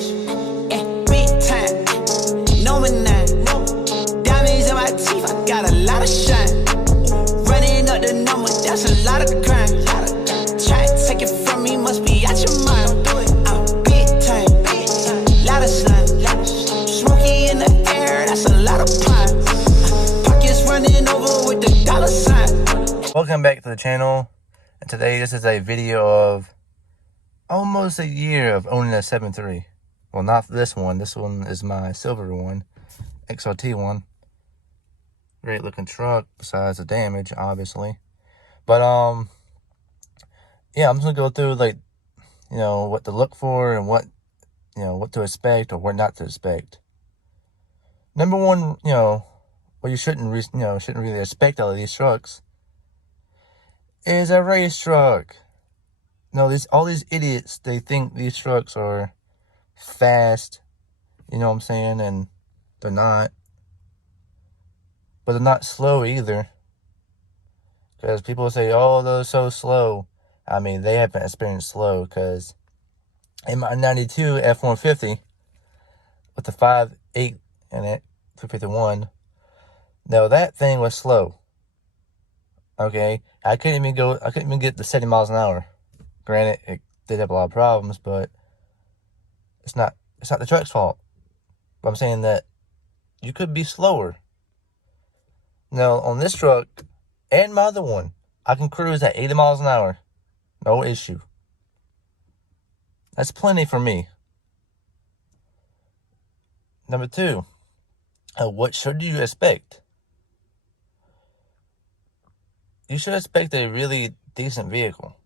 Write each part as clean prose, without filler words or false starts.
Yeah, big time. No nine. Diamonds in my teeth, I got a lot of shine. Running up the number, that's a lot of crime. Try to take it from me, must be out your mind. I'm big time. Lot of slime. Smoky in the air, that's a lot of pine. Pockets running over with the dollar sign. Welcome back to the channel, and today this is a video of almost a year of owning a 7.3. Well, not this one. This one is my silver one, XRT one. Great looking truck, besides the damage, obviously. But yeah, I'm just gonna go through what to look for and what to expect or what not to expect. Number one, what you shouldn't really expect out of these trucks is a race truck. All these idiots, they think these trucks are fast, you know what I'm saying, and they're not. But they're not slow either. Because people say, oh, they're so slow. I mean, they haven't experienced slow, because in my 92 F-150 with the 5.8 in it, 251, that thing was slow. Okay, I couldn't even get to 70 miles an hour. Granted, it did have a lot of problems, but it's not the truck's fault. But I'm saying that you could be slower. Now, on this truck and my other one, I can cruise at 80 miles an hour. No issue. That's plenty for me. Number two, what should you expect? You should expect a really decent vehicle.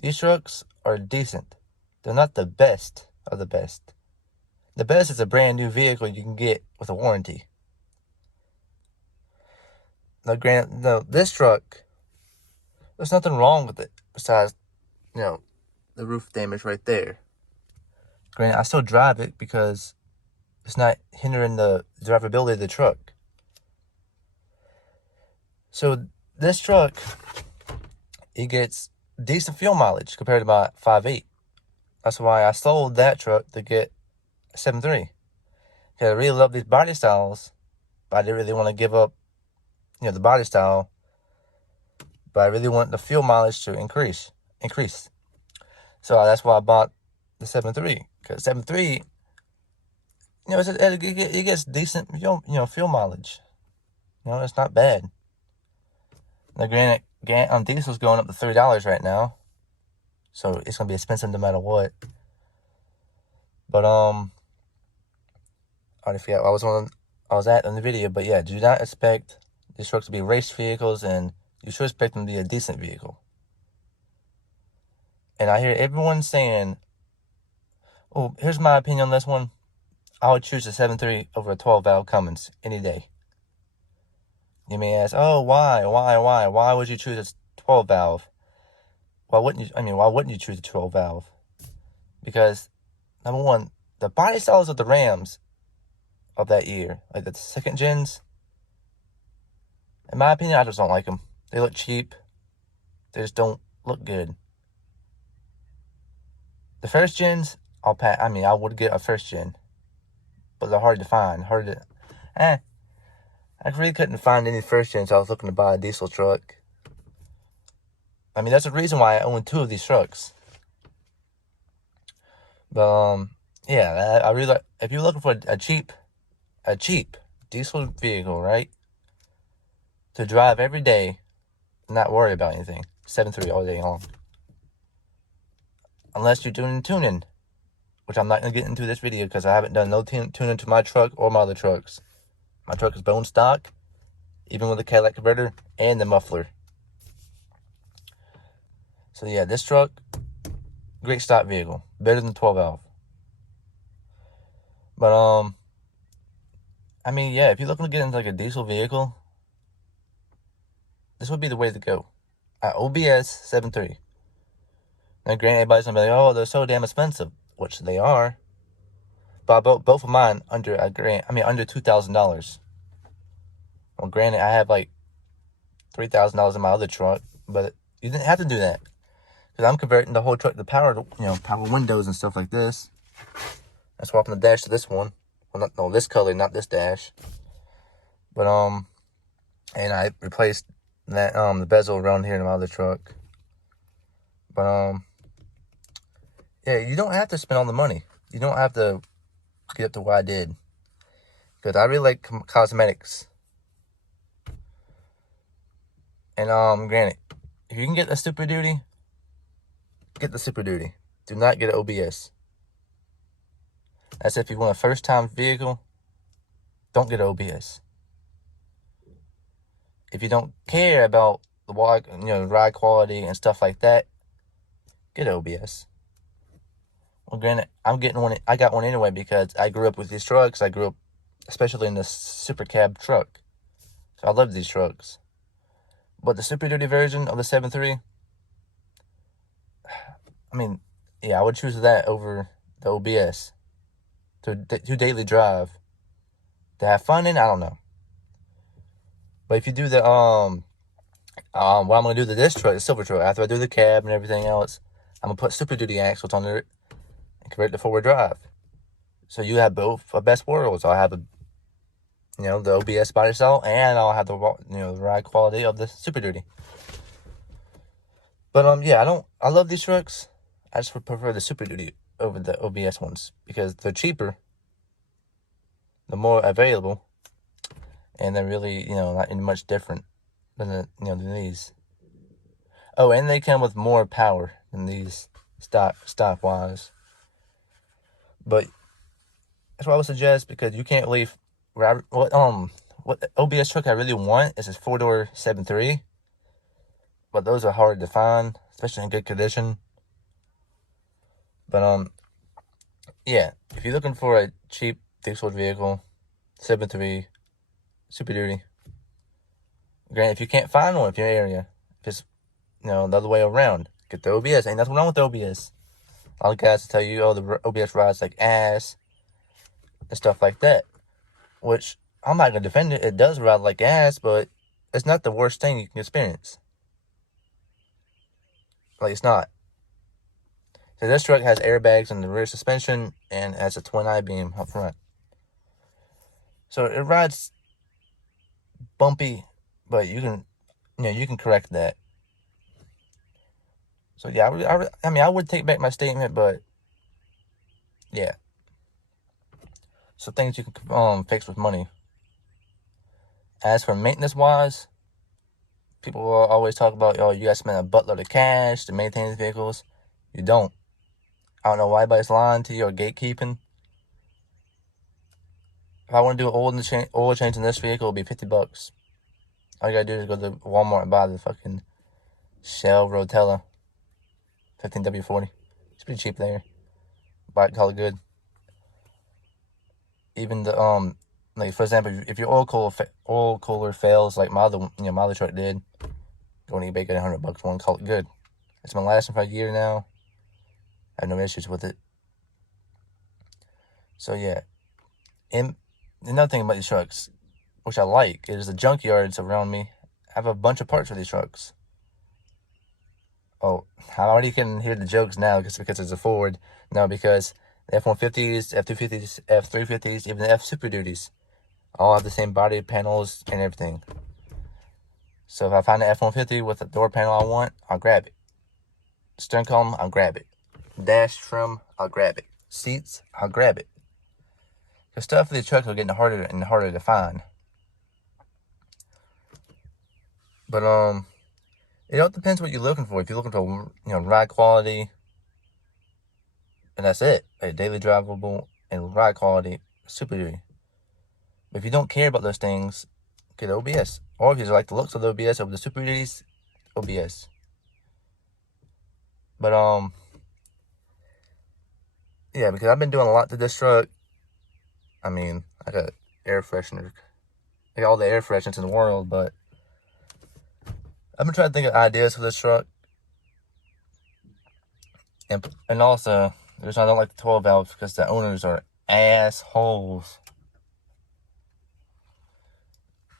These trucks are decent. They're not the best of the best. The best is a brand new vehicle you can get with a warranty. Now, granted, this truck, there's nothing wrong with it besides, the roof damage right there. Granted, I still drive it because it's not hindering the drivability of the truck. So this truck, it gets decent fuel mileage compared to my 5.8. That's why I sold that truck to get a 7.3. Because I really love these body styles, but I didn't really want to give up, the body style. But I really want the fuel mileage to increase. So that's why I bought the 7.3. Because 7.3, it gets decent, fuel mileage. It's not bad. Now, granted, diesel's going up to $30 right now, so it's gonna be expensive no matter what. But I already forgot what I was at in the video. But yeah, do not expect these trucks to be race vehicles, and you should expect them to be a decent vehicle. And I hear everyone saying, "Oh, here's my opinion on this one. I would choose a 7.3 over a 12-valve Cummins any day." You may ask, oh, why? Why would you choose a 12-valve? Why wouldn't you choose a 12-valve? Because, number one, the body styles of the Rams of that year, like the second gens, in my opinion, I just don't like them. They look cheap. They just don't look good. The first gens, I would get a first gen, but they're hard to find. I really couldn't find any first gens, so I was looking to buy a diesel truck. That's the reason why I own two of these trucks. But, yeah, I really like, if you're looking for a cheap diesel vehicle, right, to drive every day, not worry about anything, 7.3 all day long. Unless you're doing tuning, which I'm not going to get into this video because I haven't done no tuning to my truck or my other trucks. My truck is bone stock, even with the Cadillac converter and the muffler. So yeah, this truck, great stock vehicle, better than 12-valve. But yeah, if you're looking to get into like a diesel vehicle, this would be the way to go. OBS 7.3. Now, granted, everybody's gonna be like, oh, they're so damn expensive, which they are. But I bought both of mine under $2,000. Well, granted, I have like $3,000 in my other truck, but you didn't have to do that because I'm converting the whole truck to power windows and stuff like this. I'm swapping the dash to this one. Well, no, this color, not this dash. But, and I replaced that, the bezel around here in my other truck. But, yeah, you don't have to spend all the money. You don't have to get up to what I did. Because I really like cosmetics. And, granted, if you can get the Super Duty, get the Super Duty. Do not get an OBS. That's if you want a first-time vehicle, don't get an OBS. If you don't care about the ride quality and stuff like that, get an OBS. Well, granted, I got one anyway because I grew up with these trucks. I grew up especially in the super cab truck. So I love these trucks. But the Super Duty version of the 7.3, I mean, yeah, I would choose that over the OBS to daily drive. To have fun in, I don't know. But if you do the what I'm gonna do to this truck, the silver truck, after I do the cab and everything else, I'm gonna put Super Duty axles on it and convert it to forward drive. So you have both the best worlds. I'll have the OBS by itself, and I'll have the ride quality of the Super Duty. But yeah, I love these trucks. I just would prefer the Super Duty over the OBS ones because they're cheaper, they're more available, and they're really not much different than than these. Oh, and they come with more power than these stock wise. But that's what I would suggest because you can't leave. What OBS truck I really want is this 4-door 7.3. But those are hard to find, especially in good condition. But yeah, if you're looking for a cheap fixed-wheel vehicle, 7.3, Super Duty. Granted, if you can't find one in your area, just the other way around, get the OBS. Ain't nothing wrong with the OBS. All the guys will tell you, oh, the OBS rides like ass and stuff like that. Which I'm not gonna defend it. It does ride like ass, but it's not the worst thing you can experience. Like, it's not. So this truck has airbags in the rear suspension and has a twin I-beam up front. So it rides bumpy, but you can correct that. So yeah, I would take back my statement, but yeah. So things you can fix with money. As for maintenance wise, people will always talk about, oh, you guys spend a buttload of cash to maintain these vehicles. You don't. I don't know why anybody's lying to you or gatekeeping. If I want to do an oil change in this vehicle, it'll be $50. All you gotta do is go to Walmart and buy the fucking Shell Rotella 15W40. It's pretty cheap there. Buy it, call it good. Even the like for example, if your oil cooler fails, like my other truck did, go on eBay, get $100 one, call it good. It's been lasting for a year now. I have no issues with it. So yeah, and another thing about these trucks, which I like, is the junkyards around me have a bunch of parts for these trucks. Oh, I already can hear the jokes now just because it's a Ford. No, because the F-150s, F-250s, F-350s, even the F-Super Duties all have the same body panels and everything. So if I find an F-150 with a door panel I want, I'll grab it. Stern column, I'll grab it. Dash trim, I'll grab it. Seats, I'll grab it. The stuff for these trucks are getting harder and harder to find. But it all depends what you're looking for. If you're looking for ride quality, and that's it, a daily drivable and ride quality, Super Duty. But if you don't care about those things, get OBS. Or if you like the looks of the OBS over the Super Duties, OBS. But yeah, because I've been doing a lot to this truck. I mean, I got air freshener. I got all the air fresheners in the world, but I've been trying to think of ideas for this truck. And also, the reason I don't like the 12 valves because the owners are assholes.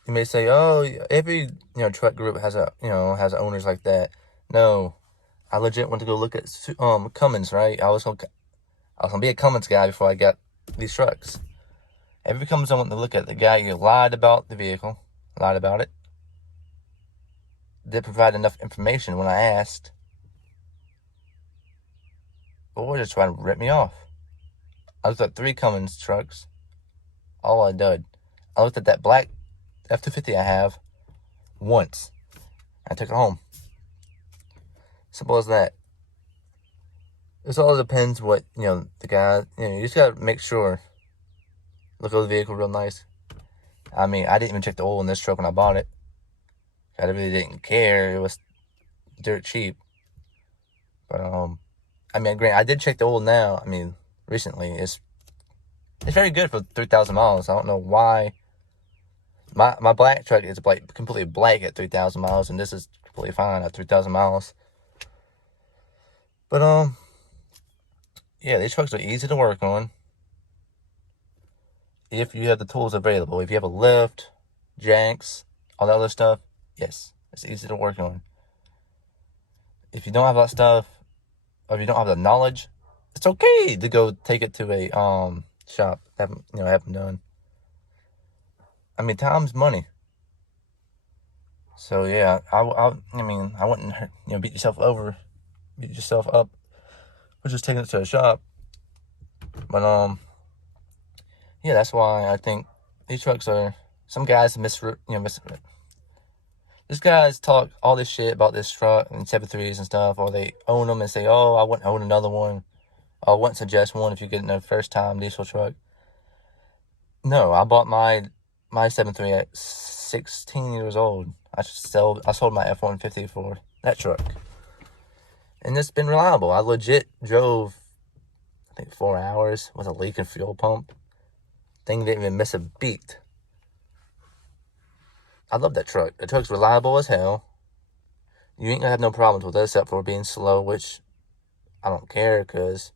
You may say, oh, every truck group has has owners like that. No, I legit went to go look at Cummins, right? I was gonna be a Cummins guy before I got these trucks. Every time someone to look at the guy, you lied about the vehicle, lied about it. Didn't provide enough information when I asked. Or just trying to rip me off. I looked at 3 Cummins trucks. All I did. I looked at that black F-250 I have once. I took it home. Simple as that. This all depends what, the guy, you just gotta make sure. Look at the vehicle real nice. I mean, I didn't even check the oil in this truck when I bought it. I really didn't care. It was dirt cheap. But, I mean, granted, I did check the oil now. I mean, recently. It's very good for 3,000 miles. I don't know why. My black truck is completely black at 3,000 miles, and this is completely fine at 3,000 miles. But, yeah, these trucks are easy to work on. If you have the tools available. If you have a lift, janks, all that other stuff, yes, it's easy to work on. If you don't have that stuff, or if you don't have the knowledge, it's okay to go take it to a shop, have them done. I mean, time's money. So yeah, I mean, I wouldn't beat yourself up for just taking it to a shop. But yeah, that's why I think these trucks are, some guys these guys talk all this shit about this truck and 7.3s and stuff, or they own them and say, oh, I wouldn't own another one. I wouldn't suggest one if you're getting a first-time diesel truck. No, I bought my 7.3 at 16 years old. I sold my F-150 for that truck. And it's been reliable. I legit drove, I think, 4 hours with a leaking fuel pump. Thing didn't even miss a beat. I love that truck. The truck's reliable as hell. You ain't gonna have no problems with it except for being slow, which I don't care, because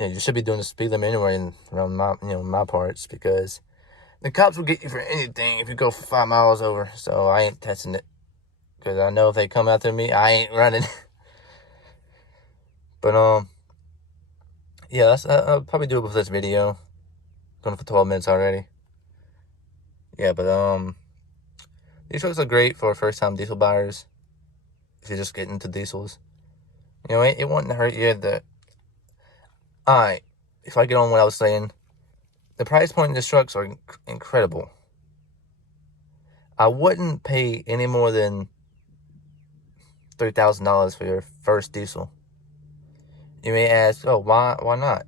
you should be doing the speed limit anyway around my parts, because the cops will get you for anything if you go 5 miles over. So I ain't testing it, because I know if they come after me, I ain't running. But yeah, I'll probably do it with this video. Going for 12 minutes already. Yeah, but these trucks are great for first-time diesel buyers. If you're just getting into diesels, it wouldn't hurt you. If I get on what I was saying, the price point in these trucks are incredible. I wouldn't pay any more than $3,000 for your first diesel. You may ask, oh, why not?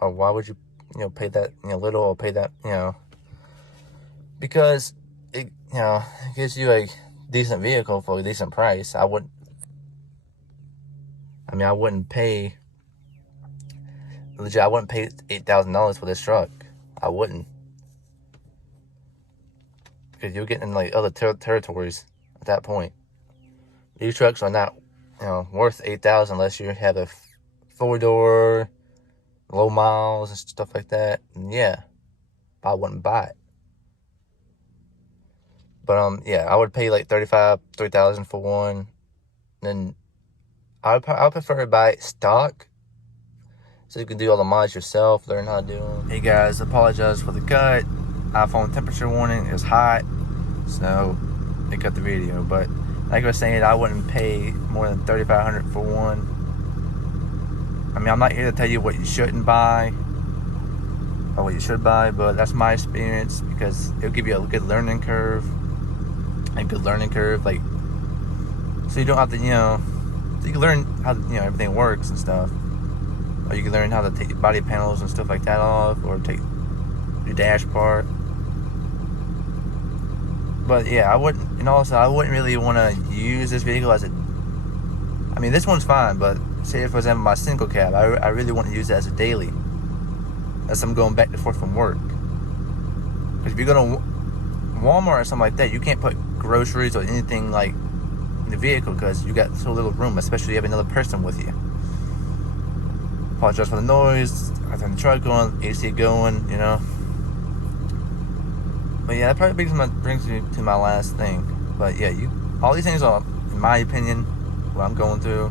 Or why would you, pay that, little, or pay that, because it gives you a decent vehicle for a decent price. I wouldn't pay, legit, I wouldn't pay $8,000 for this truck. I wouldn't. Because you're getting like other territories at that point. These trucks are not, worth $8,000 unless you have a 4-door, low miles and stuff like that. And yeah, I wouldn't buy it. But yeah, I would pay like $3,000 for one. Then I would prefer to buy it stock, so you can do all the mods yourself, learn how to do them. Hey guys, apologize for the cut. iPhone temperature warning is hot, so they cut the video. But like I was saying, I wouldn't pay more than $3,500 for one. I mean, I'm not here to tell you what you shouldn't buy or what you should buy, but that's my experience, because it'll give you a good learning curve. Like, so you don't have to, so you can learn how everything works and stuff. Or you can learn how to take body panels and stuff like that off, or take your dash part. But yeah, I wouldn't really want to use this vehicle as I mean, this one's fine, but say, for example, my single cab, I really want to use it as a daily, as I'm going back and forth from work. Because if you go to Walmart or something like that, you can't put groceries or anything like in the vehicle, because you got so little room, especially if you have another person with you. Apologize for the noise. I turn the truck on, AC going, But yeah, that probably brings me to my last thing. But yeah, all these things are, in my opinion, what I'm going through.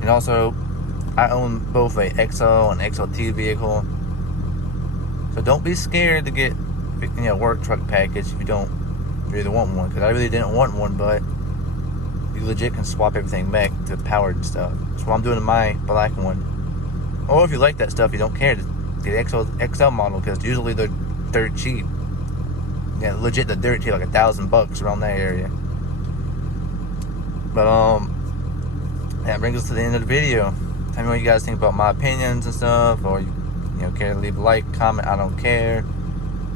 And also, I own both a XL and XLT vehicle. So don't be scared to get, work truck package if you don't really want one. Because I really didn't want one, but you legit can swap everything back to powered and stuff. That's what I'm doing in my black one. Or if you like that stuff, you don't care, get XL model, because usually they're dirt cheap. Yeah, legit, the dirt cheap, like $1,000 around that area. But that brings us to the end of the video. Tell me what you guys think about my opinions and stuff, or care to leave a like, comment, I don't care.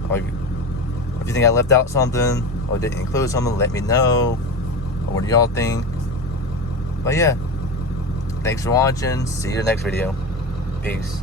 Or if you think I left out something or didn't include something, let me know. Or what do y'all think? But yeah, thanks for watching. See you in the next video. Peace.